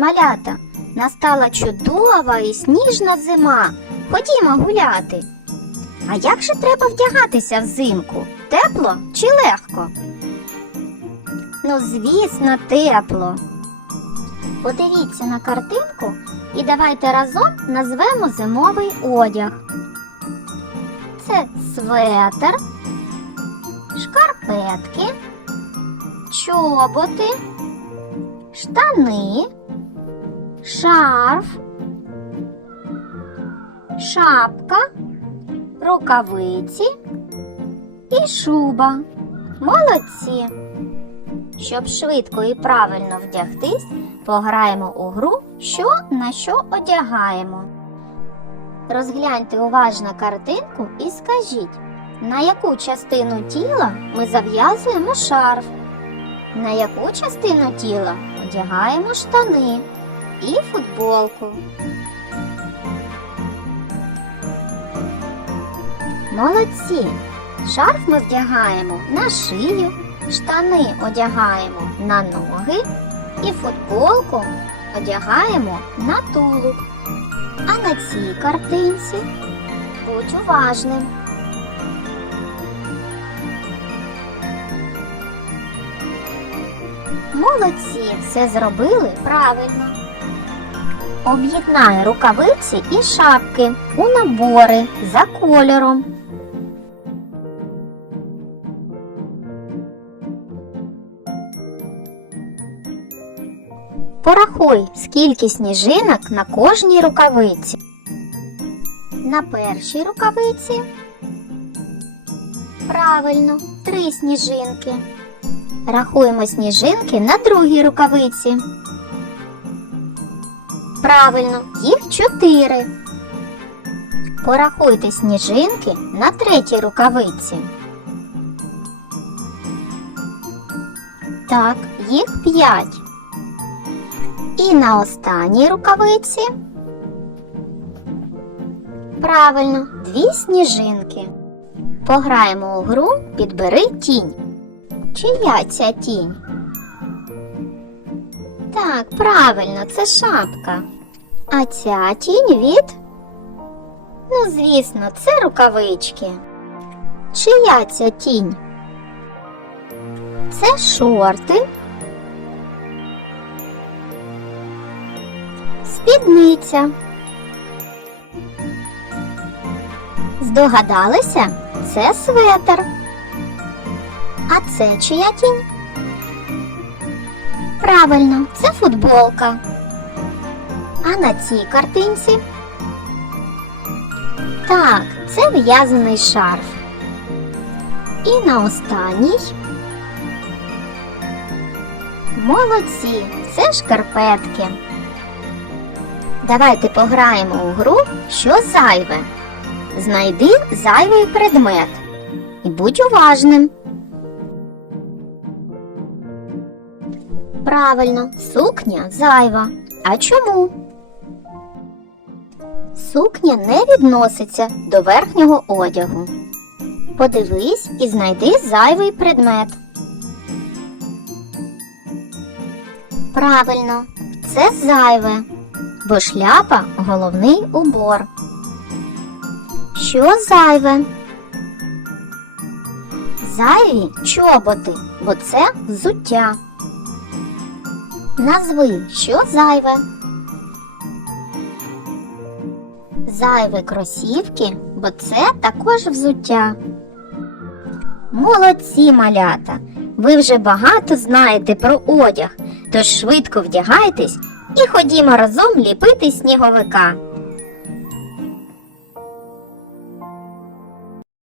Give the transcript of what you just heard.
малята, настала чудова і сніжна зима. Ходімо гуляти. А як же треба вдягатися взимку? Тепло чи легко? Ну, звісно, тепло. Подивіться на картинку і давайте разом назвемо зимовий одяг. Це светр, шкарпетки, чоботи, штани, шарф, шапка, рукавиці і шуба. Молодці! Щоб швидко і правильно вдягтись, пограємо у гру, що на що одягаємо. Розгляньте уважно картинку і скажіть, на яку частину тіла ми зав'язуємо шарф, на яку частину тіла одягаємо штани і футболку. Молодці! Шарф ми вдягаємо на шию, штани одягаємо на ноги і футболку одягаємо на тулуб. А на цій картинці будь уважним. Молодці, все зробили правильно. Об'єднай рукавиці і шапки у набори за кольором. Порахуй, скільки сніжинок на кожній рукавиці. На першій рукавиці. Правильно, три сніжинки. Рахуємо сніжинки на другій рукавиці. Правильно, їх чотири. Порахуйте сніжинки на третій рукавиці. Так, їх п'ять. І на останній рукавиці. Правильно, дві сніжинки. Пограємо у гру Підбери тінь. Чия ця тінь? Так, правильно, це шапка. А ця тінь від. Ну, звісно, це рукавички. Чия ця тінь? Це шорти. Спідниця. Здогадалися? Це светр. А це чия тінь? Правильно, це футболка. А на цій картинці? Так, це в'язаний шарф. І на останній. Молодці, це шкарпетки. Давайте пограємо у гру, що зайве. Знайди зайвий предмет і будь уважним. Правильно, сукня зайва. А чому? Сукня не відноситься до верхнього одягу. Подивись і знайди зайвий предмет. Правильно, це зайве, бо шляпа головний убор. Що зайве? Зайві чоботи, бо це взуття. Назви, що зайве. Зайве кросівки, бо це також взуття. Молодці малята! Ви вже багато знаєте про одяг, тож швидко вдягайтесь і ходімо разом ліпити сніговика.